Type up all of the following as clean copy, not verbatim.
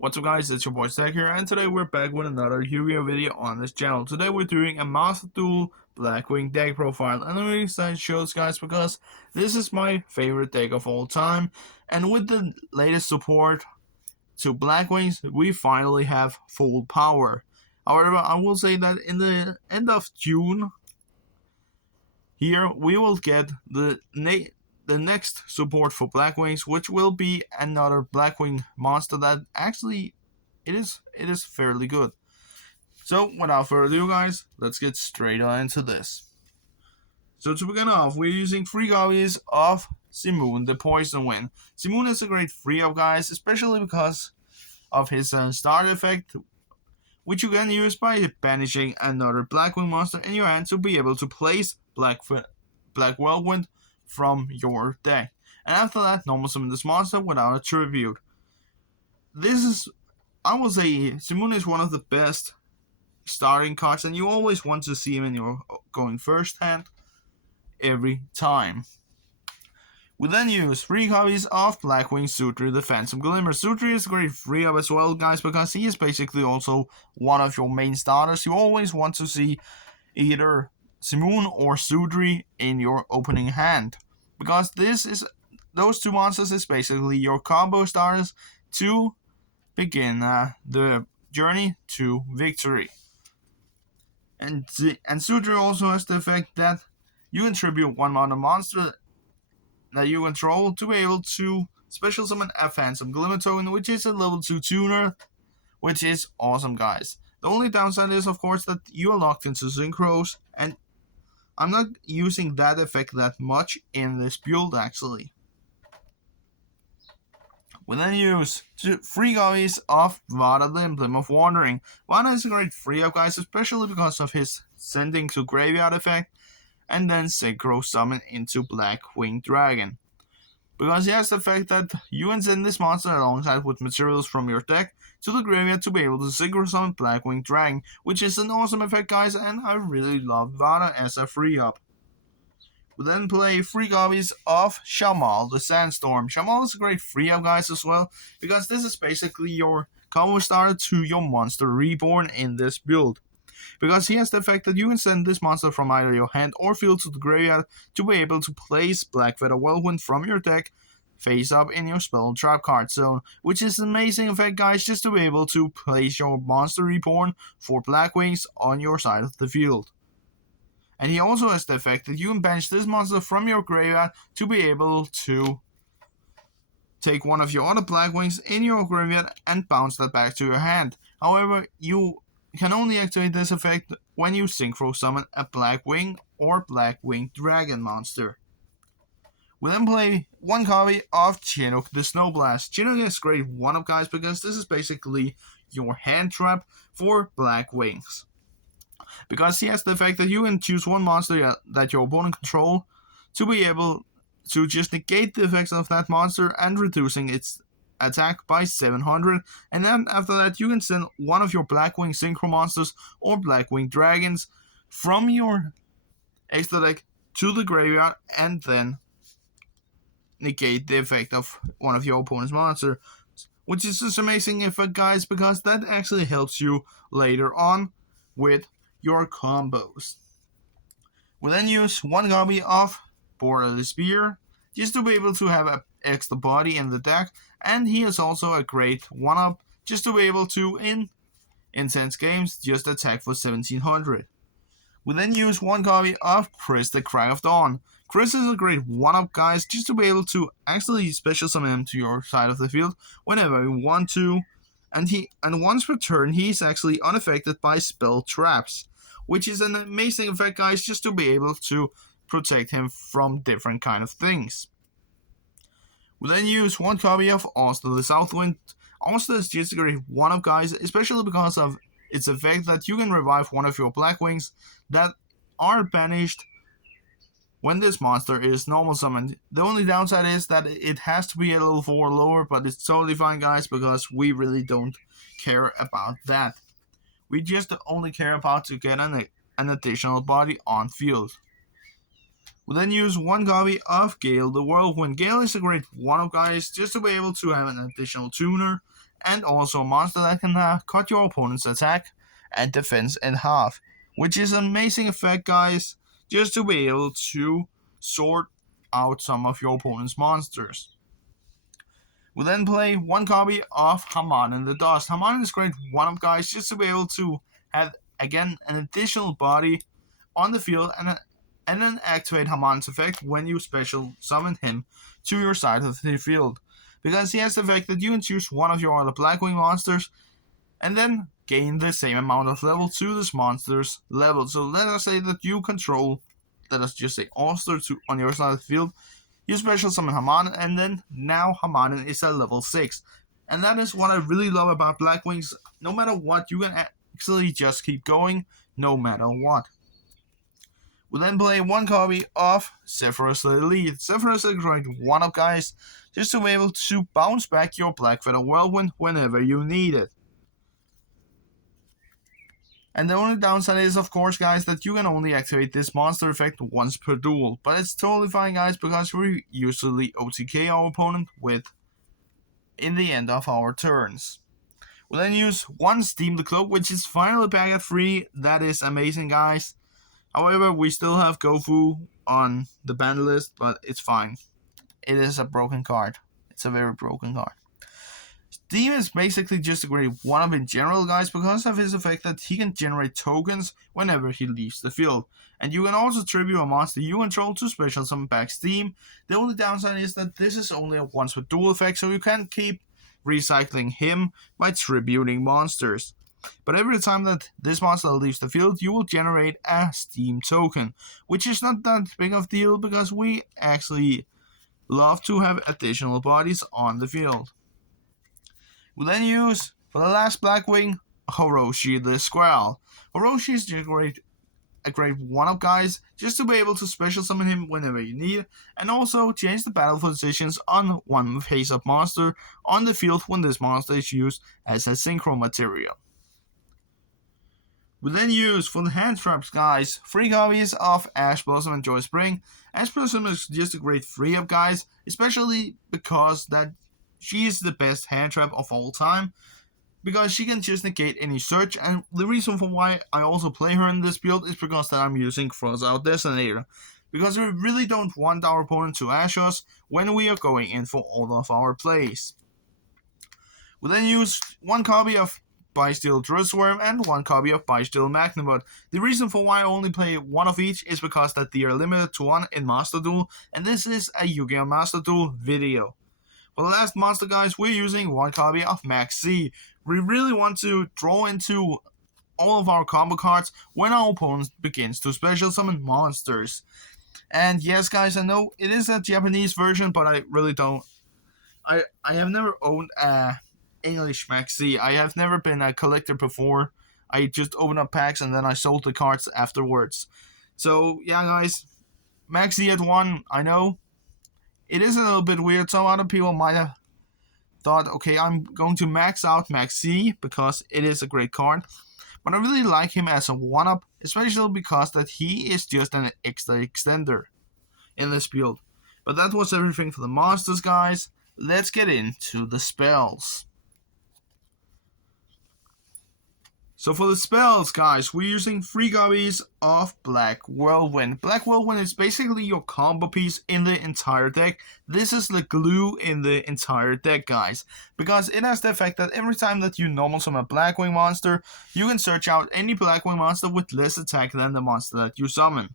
What's up guys, it's your boy Stack here, and today we're back with another Yu-Gi-Oh video on this channel. Today we're doing a Master Duel Blackwing deck profile, and I'm really excited to show this guys because this is my favorite deck of all time, and with the latest support to Blackwings, we finally have full power. However, I will say that in the end of June, here we will get the next support for Blackwings, which will be another Blackwing monster that actually it is fairly good. So without further ado guys, let's get straight on into this. So to begin off, we're using 3 copies of Simoon, the Poison Wind. Simoon is a great free up guys, especially because of his start effect, which you can use by banishing another Blackwing monster in your hand to be able to place Black Whirlwind from your deck. And after that, normal summon this monster without a tribute. This is, I will say, Simoon is one of the best starting cards, and you always want to see him in your going first hand every time. We then use 3 copies of Blackwing Sutri, the Phantom Glimmer. Sutri is a great free up as well, guys, because he is basically also one of your main starters. You always want to see either Simoon or Sutri in your opening hand, because those 2 monsters is basically your combo starters to begin the journey to victory. And Sutri also has the effect that you contribute 1 mana monster that you control to be able to special summon a Phantom Glimmer token, which is a level 2 tuner, which is awesome guys. The only downside is of course that you are locked into synchros, and I'm not using that effect that much in this build actually. We then use 3 copies of Vada, the Emblem of Wandering. Vada is a great free up guys, especially because of his sending to graveyard effect and then synchro summon into Blackwing Dragon. Because he has the effect that you can send this monster alongside with materials from your deck to the graveyard to be able to synchro summon Blackwing Dragon, which is an awesome effect guys, and I really love Vada as a free up. We then play 3 copies of Shamal, the Sandstorm. Shamal is a great free up guys as well, because this is basically your combo starter to your monster reborn in this build. Because he has the effect that you can send this monster from either your hand or field to the graveyard to be able to place Black Feather Whirlwind from your deck face up in your spell trap card zone, which is an amazing effect guys, just to be able to place your monster reborn for Blackwings on your side of the field. And he also has the effect that you can banish this monster from your graveyard to be able to take one of your other Blackwings in your graveyard and bounce that back to your hand. However, you can only activate this effect when you synchro summon a Blackwing or Blackwing Dragon monster. We then play 1 copy of Chinook, the Snowblast. Chinook is great 1-up guys, because this is basically your hand trap for Blackwings. Because he has the effect that you can choose 1 monster that your opponent control to be able to just negate the effects of that monster and reducing its attack by 700, and then after that you can send 1 of your Blackwing Synchro monsters or Blackwing Dragons from your extra deck to the graveyard and then negate the effect of 1 of your opponent's monsters, which is just amazing effect guys, because that actually helps you later on with your combos. We then use 1 copy of Borderless Spear just to be able to have an extra body in the deck, and he is also a great 1-up just to be able to, in intense games, just attack for 1700. We then use 1 copy of Chris, the Cry of Dawn. Chris is a great 1-up guys, just to be able to actually special summon him to your side of the field whenever you want to, and once per turn he is actually unaffected by spell traps, which is an amazing effect guys, just to be able to protect him from different kind of things. We then use 1 copy of Oster, the Southwind. Oster is just a great 1-up guys, especially because of its effect that you can revive 1 of your Blackwings that are banished when this monster is normal summoned. The only downside is that it has to be a level 4 or lower, but it's totally fine guys, because we really don't care about that. We just only care about to get an additional body on field. We then use 1 copy of Gale the Whirlwind. Gale is a great 1-up guys, just to be able to have an additional tuner and also a monster that can cut your opponent's attack and defense in half, which is an amazing effect, guys, just to be able to sort out some of your opponent's monsters. We then play one copy of Haman in the Dust. Haman is great one-up, guys, just to be able to have, again, an additional body on the field and then activate Haman's effect when you special summon him to your side of the field. Because he has the effect that you can choose one of your other Blackwing monsters and then gain the same amount of level to this monster's level. So let us say that you control, let us just say Ulster on your side of the field. You special summon Haman, and then now Haman is at level 6. And that is what I really love about Blackwings. No matter what, you can actually just keep going, no matter what. We then play one copy of Zephyrus the Elite. Zephyrus is a great one-up, guys, just to be able to bounce back your Black Feather Whirlwind whenever you need it. And the only downside is, of course, guys, that you can only activate this monster effect once per duel. But it's totally fine, guys, because we usually OTK our opponent with in the end of our turns. We'll then use one Steam the Cloak, which is finally back at 3. That is amazing, guys. However, we still have Gofu on the ban list, but it's fine. It is a broken card. It's a very broken card. Steam is basically just a great one-up in general, guys, because of his effect that he can generate tokens whenever he leaves the field. And you can also tribute a monster you control to special summon back Steam. The only downside is that this is only a once per duel effect, so you can't keep recycling him by tributing monsters. But every time that this monster leaves the field, you will generate a Steam token, which is not that big of a deal because we actually love to have additional bodies on the field. We then use, for the last Blackwing, Hiroshi the Squirrel. Hiroshi is a great one-up, guys, just to be able to special summon him whenever you need, and also change the battle positions on one face-up monster on the field when this monster is used as a synchro material. We then use, for the hand traps, guys, 3 copies of Ash Blossom and Joy Spring. Ash Blossom is just a great 3-up, guys, especially because that she is the best hand trap of all time, because she can just negate any search, and the reason for why I also play her in this build is because that I'm using Cross Out Designator, because we really don't want our opponent to ash us when we are going in for all of our plays. We then use one copy of Bysteel Dressworm and one copy of Bysteel Magnabot. The reason for why I only play one of each is because that they are limited to 1 in Master Duel, and this is a Yu-Gi-Oh! Master Duel video. For the last monster, guys, we're using one copy of Max C. We really want to draw into all of our combo cards when our opponent begins to special summon monsters. And yes, guys, I know it is a Japanese version, but I really don't. I have never owned a English Max C. I have never been a collector before. I just opened up packs and then I sold the cards afterwards. So yeah, guys, Max C at 1, I know. It is a little bit weird. Some other people might have thought, okay, I'm going to max out Max C because it is a great card. But I really like him as a one-up, especially because that he is just an extra extender in this build. But that was everything for the monsters, guys. Let's get into the spells. So for the spells, guys, we're using 3 copies of Black Whirlwind. Black Whirlwind is basically your combo piece in the entire deck. This is the glue in the entire deck, guys, because it has the effect that every time that you normal summon a Blackwing monster, you can search out any Blackwing monster with less attack than the monster that you summon.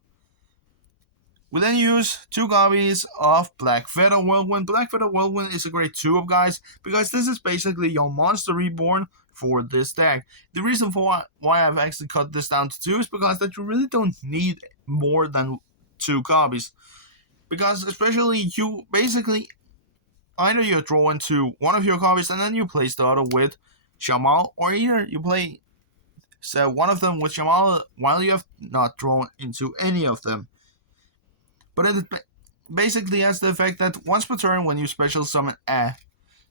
We then use 2 copies of Black Feather Whirlwind. Black Feather Whirlwind is a great 2-up, guys, because this is basically your monster reborn for this deck. The reason for why I've actually cut this down to 2 is because that you really don't need more than 2 copies. Because especially you basically either you draw into one of your copies and then you place the other with Shamal, or either you play one of them with Shamal while you have not drawn into any of them. But it basically has the effect that once per turn when you special summon a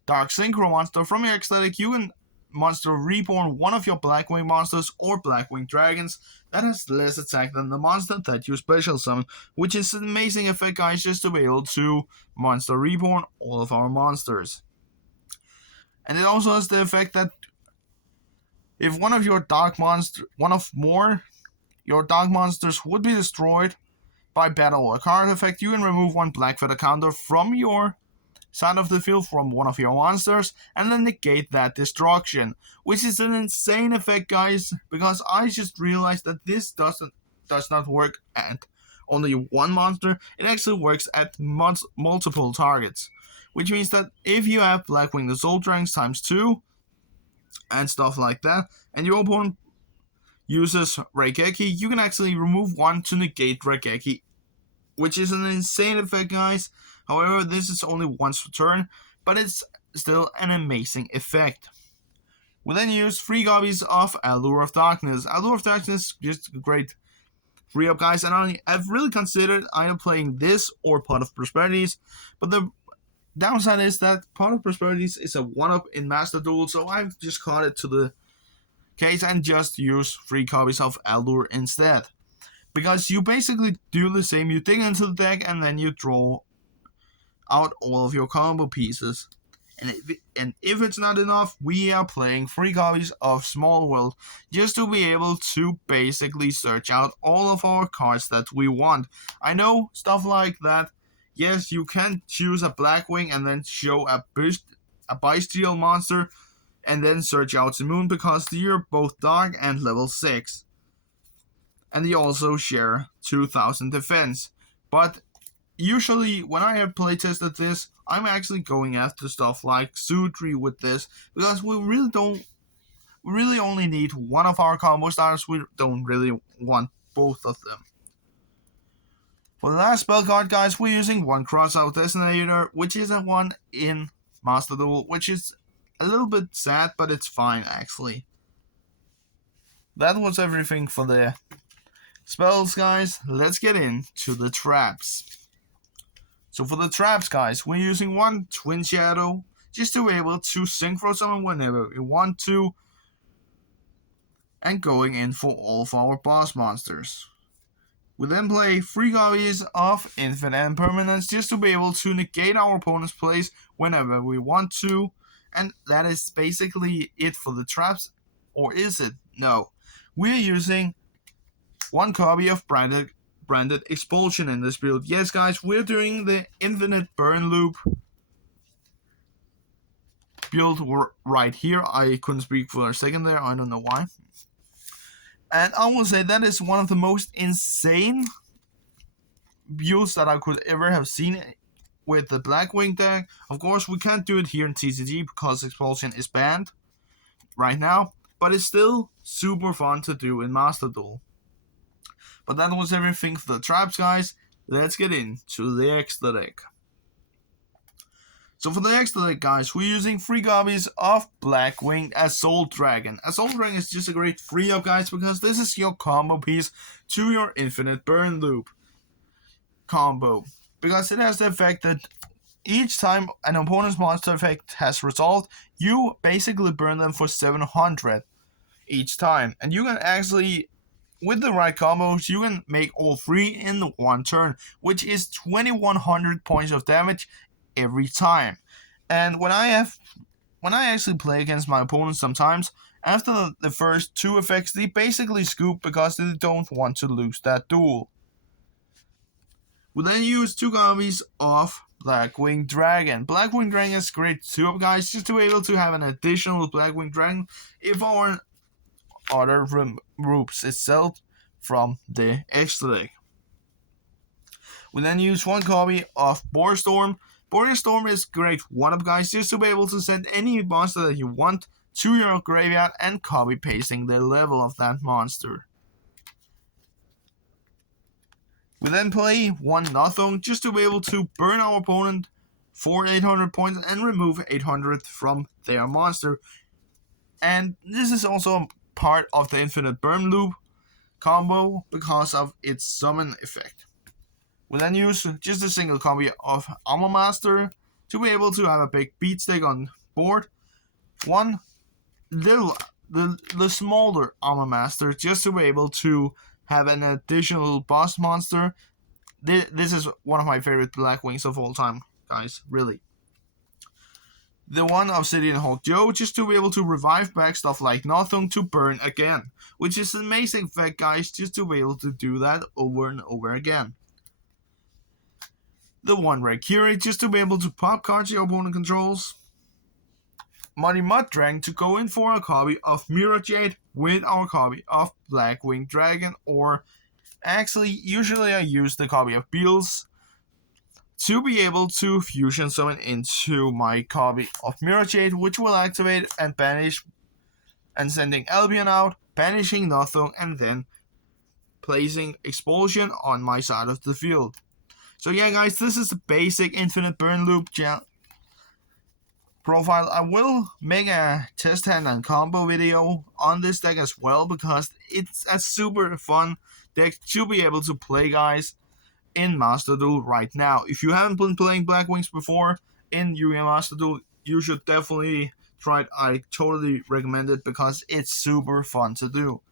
Dark Synchro monster from your exotic, you can monster reborn one of your Blackwing monsters or Blackwing dragons that has less attack than the monster that you special summon, which is an amazing effect, guys, just to be able to monster reborn all of our monsters. And it also has the effect that if one of your your dark monsters would be destroyed by battle or card effect, you can remove one black feather counter from your side of the field from one of your monsters and then negate that destruction, which is an insane effect, guys, because I just realized that this does not work at only one monster. It actually works at multiple targets, which means that if you have Blackwing the Soul Dragons times 2 and stuff like that, and your opponent uses Raigeki, you can actually remove one to negate Raigeki, which is an insane effect, guys. However, this is only once per turn, but it's still an amazing effect. We then use 3 copies of Allure of Darkness. Allure of Darkness is just a great free up, guys, and I've really considered either playing this or Pot of Prosperities, but the downside is that Pot of Prosperities is a 1-up in Master Duel, so I've just cut it to the case and just use 3 copies of Allure instead. Because you basically do the same, you dig into the deck and then you draw out all of your combo pieces. And if it's not enough, we are playing 3 copies of Small World just to be able to basically search out all of our cards that we want. I know stuff like that. Yes, you can choose a Blackwing and then show a Bestial monster and then search out the moon because you're both dark and level 6. And they also share 2000 defense. But usually when I have playtested this, I'm actually going after stuff like Sutri with this because we really only need one of our combo stars. We don't really want both of them. For the last spell card, guys, we're using one Crossout Designator, which is a one in Master Duel, which is a little bit sad, but it's fine actually. That was everything for the spells, guys. Let's get into the traps. So for the traps, guys, we're using one Twin Shadow just to be able to synchro summon whenever we want to, and going in for all of our boss monsters. We then play 3 copies of Infinite Impermanence just to be able to negate our opponent's plays whenever we want to, and that is basically it for the traps. Or is it? No. We're using 1 copy of Branded Expulsion in this build. Yes, guys, we're doing the Infinite Burn Loop build right here. I couldn't speak for a second there. I don't know why. And I will say that is one of the most insane builds that I could ever have seen with the Blackwing deck. Of course, we can't do it here in TCG because Expulsion is banned right now, but it's still super fun to do in Master Duel. But that was everything for the traps, guys. Let's get into the extra deck. So for the extra deck, guys, we're using 3 copies of Blackwing Assault Dragon. Assault Dragon is just a great free up, guys, because this is your combo piece to your Infinite Burn Loop combo. Because it has the effect that each time an opponent's monster effect has resolved, you basically burn them for 700 each time. And you can actually, with the right combos, you can make all 3 in 1 turn, which is 2100 points of damage every time. And when I actually play against my opponents sometimes, after the first 2 effects, they basically scoop because they don't want to lose that duel. We then use 2 copies of Blackwing Dragon. Blackwing Dragon is great 2-up, guys, just to be able to have an additional Blackwing Dragon if our order removes itself from the extra deck. We then use 1 copy of Boar Storm. Boar Storm is great 1-up, guys, just to be able to send any monster that you want to your graveyard and copy pasting the level of that monster. We then play 1 Nothong just to be able to burn our opponent for 800 points and remove 800 from their monster. And this is also part of the Infinite Burn Loop combo because of its summon effect. We then use just a single copy of Armor Master to be able to have a big beat stick on board. One little, the smaller Armor Master just to be able to have an additional boss monster. This is one of my favorite Blackwings of all time, guys, really. the one Obsidian Hulk Joe just to be able to revive back stuff like nothing to burn again, which is an amazing fact, guys, just to be able to do that over and over again. The one Rare Curate just to be able to pop cards your opponent controls. Muddy Mud Dragon to go in for a copy of Mirror Jade with our copy of Blackwing Dragon, or actually, usually I use the copy of Beals to be able to fusion summon into my copy of Mirror Jade, which will activate and banish, and sending Albion out, banishing nothing, and then placing Expulsion on my side of the field. So yeah, guys, this is the basic Infinite Burn Loop profile. I will make a test hand and combo video on this deck as well, because it's a super fun deck to be able to play, guys, in Master Duel right now. If you haven't been playing Blackwings before in Yu-Gi-Oh! Master Duel, you should definitely try it. I totally recommend it because it's super fun to do.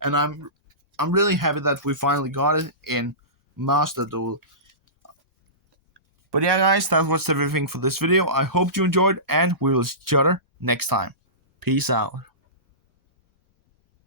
And I'm really happy that we finally got it in Master Duel. But yeah, guys, that was everything for this video. I hope you enjoyed, and we will see each other next time. Peace out.